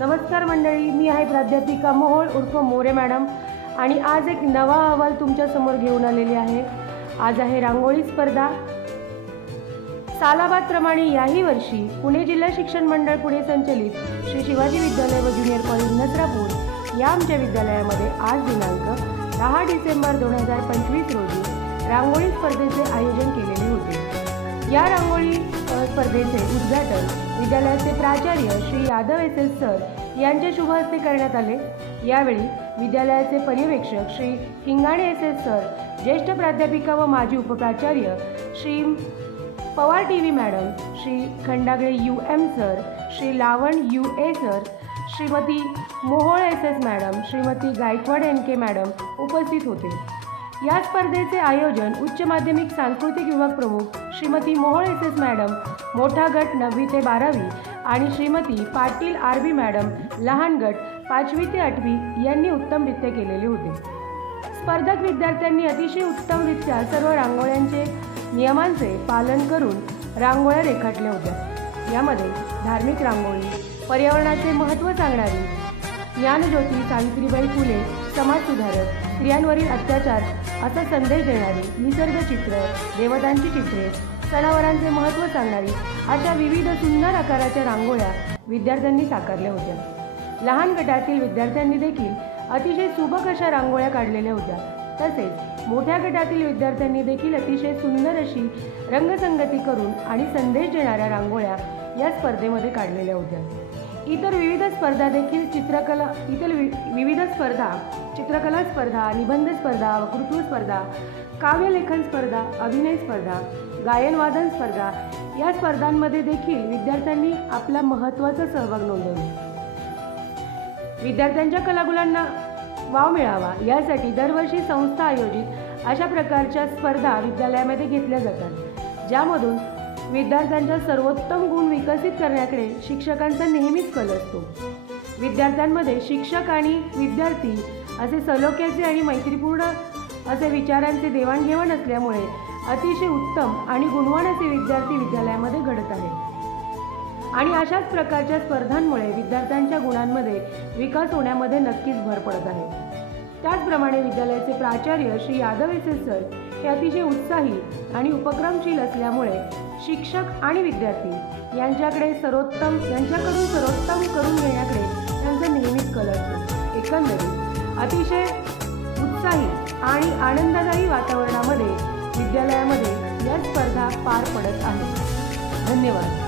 नमस्कार मंडळी, मी आहे प्राध्यापिका मोहोळ उर्फ मोरे मॅडम आणि आज एक नवा अहवाल तुमच्यासमोर घेऊन आलेली आहे। आज आहे रांगोळी स्पर्धा। सालाबादप्रमाणे याही वर्षी पुणे जिल्हा शिक्षण मंडळ पुणे संचलित श्री शिवाजी विद्यालय व ज्युनियर कॉलेज नसरापूर या आमच्या विद्यालयामध्ये आज दिनांक 10 डिसेंबर 2025 रोजी रांगोळी स्पर्धेचे आयोजन केलेले होते। या रांगोळी स्पर्धेचे उद्घाटन विद्यालयाचे प्राचार्य श्री यादव एस सर यांच्या शुभ हस्ते करण्यात आले। यावेळी विद्यालयाचे पर्यवेक्षक श्री हिंगाणे एस सर, ज्येष्ठ प्राध्यापिका व माजी उपप्राचार्य Shri Pawar TV madam, Shri Khandagale UM sir, Shri Lavan UA sir, Shrimati Mohol SS madam, Shrimati Gaikwad NK madam उपस्थित होते। या स्पर्धेचे आयोजन उच्च माध्यमिक सांस्कृतिक विभाग प्रमुख श्रीमती मोहोळ SS मॅडम, मोठा गट 9वी ते 12वी आणि श्रीमती पाटील RB मॅडम, लहान गट 5वी ते 8वी यांनी उत्तमरित्या केलेले होते। स्पर्धक विद्यार्थ्यांनी अतिशय उत्तमरित्या सर्व रांगोळ्यांचे नियमांचे पालन करून रांगोळ्या रेखाटल्या होत्या। यामध्ये धार्मिक रांगोळी, पर्यावरणाचे महत्त्व सांगणारी, ज्ञानज्योती सावित्रीबाई फुले समाजसुधारक, स्त्रियांवरील अत्याचार असा संदेश देणारी, निसर्ग चित्र, देवतांची चित्रे, सणावारांचे महत्त्व सांगणारी अशा विविध सुंदर आकाराच्या रांगोळ्या विद्यार्थ्यांनी साकारल्या होत्या। लहान गटातील विद्यार्थ्यांनी देखील अतिशय सुबक अशा रांगोळ्या काढलेल्या होत्या। तसेच मोठ्या गटातील विद्यार्थ्यांनी देखील अतिशय सुंदर अशी रंगसंगती करून आणि संदेश देणाऱ्या रांगोळ्या या स्पर्धेमध्ये काढलेल्या होत्या। इतर विविध स्पर्धा देखील चित्रकला स्पर्धा, निबंध स्पर्धा, वक्तृत्व स्पर्धा, काव्यलेखन स्पर्धा, अभिनय स्पर्धा, गायन वादन स्पर्धा या स्पर्धांमध्ये देखील विद्यार्थ्यांनी आपला महत्त्वाचा सहभाग नोंदवला। विद्यार्थ्यांच्या कलागुणांना वाव मिळावा यासाठी दरवर्षी संस्था आयोजित अशा प्रकारच्या स्पर्धा विद्यालयामध्ये घेतल्या जातात, ज्यामधून विद्यार्थ्यांच्या सर्वोत्तम गुण विकसित करण्याकडे शिक्षकांचा नेहमीच कल असतो। विद्यार्थ्यांमध्ये शिक्षक आणि विद्यार्थी असे सलोख्याचे आणि मैत्रीपूर्ण असे विचारांचे देवाणघेवाण असल्यामुळे अतिशय उत्तम आणि गुणवान असे विद्यार्थी विद्यालयामध्ये घडत आहेत आणि अशाच प्रकारच्या स्पर्धांमुळे विद्यार्थ्यांच्या गुणांमध्ये विकास होण्यामध्ये नक्कीच भर पडत आहे। त्याचप्रमाणे विद्यालयाचे प्राचार्य श्री यादव SS सर हे अतिशय उत्साही आणि उपक्रमशील असल्यामुळे शिक्षक आणि विद्यार्थी यांच्याकडून सर्वोत्तम करून घेण्याकडे त्यांचा नेहमीच कल असतो। एकंदरीत अतिशय उत्साही आणि आनंददायी वातावरणामध्ये विद्यालयामध्ये या स्पर्धा पार पडत आहेत। धन्यवाद।